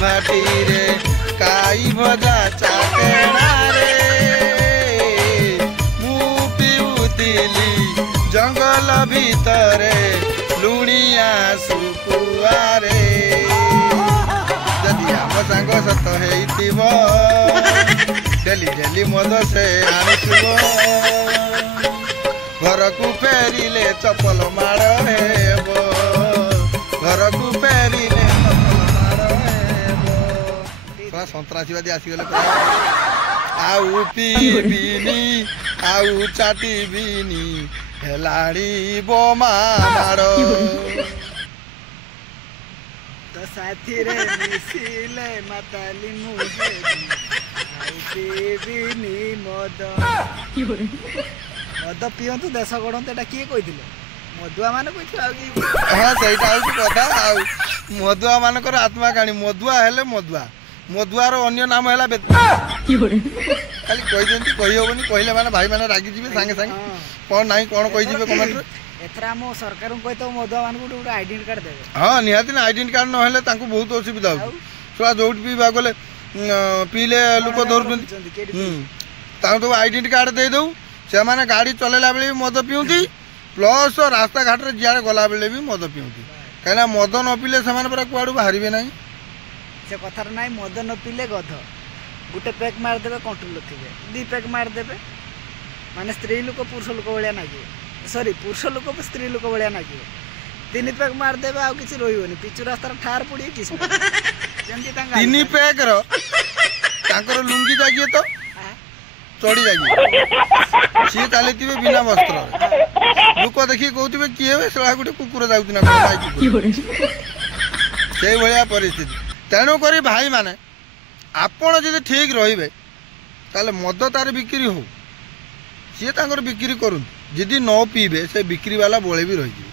भाटी रे काई भजा चाटेणा रे मु पिउतिली जंगल भितरे लुणिया सुकुआरे जदि आम सांग सत हेइतिब डेली डेली मद से आनिथिब घर को फेरिले चपल माड़ हेब घर को फेरिले चपल माड़ हेब सन्त्रासीवादी आसीगले आउ पीबिनी आउ चाटिबिनी हेलाड़ी बोमा माड़ तो साथी रे मिसिले माताली मुहे आउ पीबिनी मद मद पियंतु देश गढ़ंतु एटा किए कहिथिले मधुआ माने कहिथिले आ कि हां सेटा होची कथा आ मधुआ मानकर आत्मा काणी मधुआ हेले मधुआ मधुआर अन्य नाम हैला खाली कहि देंती कहि होबनी कहिले माने भाई माने रागी जिबे संगे संगे कोन नाही कोन कहि जिबे कमेंट रे एथरा मो सरकार को कहतो मधुआ मान को आइडेंटिटी कार्ड देबे हां निहाती ना आइडेंटिटी कार्ड न हेले तांको बहुत असुविधा हो सोला जोट पी बागले पीले लोक धरछन तांको तो आइडेंटिटी कार्ड दे दऊ से माने गाड़ी चलेला बेले मद पिउती प्लस रास्ता घाट रे जियारे गला बेले भी मद पिउती कहना मद न पीले से माने पर कुआडू बाहरिबे नाही से कथार नाही मद न पीले गध गुटे पैक मार देबे कंट्रोल थिबे दी पैक मार देबे माने स्त्री लोक पुरुष लोक बळिया नागी सॉरी पुरुष लोक स्त्री लोक बळिया नागी तीन पैक मार देबे आ किछि रोइबोनी पिचु रास्ता ठार पड़ी किछ जंती तांगा तीन पैक रो तांकर लुंगी जागिए तो चढ़ी जाइए सी चली बिना वस्त्र लोक देखिए कहते किए से गोटे कुकुर जाऊँ से भाया परिस्थिति तेणुक भाई माने आपण जब ठीक रे मद तार बिक्री हो सी बिक्री करूँ जदि न पीबे से बिक्री वाला बोले भी रही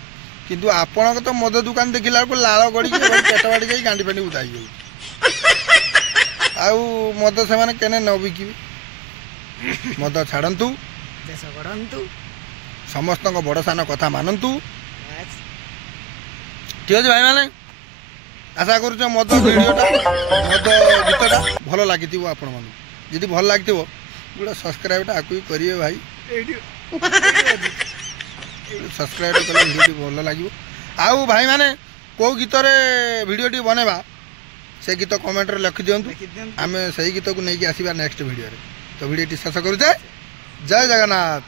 किंतु आपण तो मद दुकान देखला को लाल गड़ी पेट बाड़ी जाई गांडी फांडी उदाई जाए आउ मद से केने न बिकिबे मद छाड़तु देश गढ़ंतु समस्त बड़ सान कथा मानतु ठीक है भाई मैंने आशा करुच मद वीडियोटा मद गीतटा भल लगी आपण मन जदि भल लगी गोटे सब्सक्राइबटा आकु करिए भाई सब्सक्राइब कले वीडियो भल लगे आउ भाई मैंने कौ गीत वीडियोटी बनेबा से गीत कमेंट रे लिखि दियंतु आमे सही गीत को नहीं आसीबा नेक्स्ट वीडियो रे तो वीडियो शेष करूचे जय जगन्नाथ।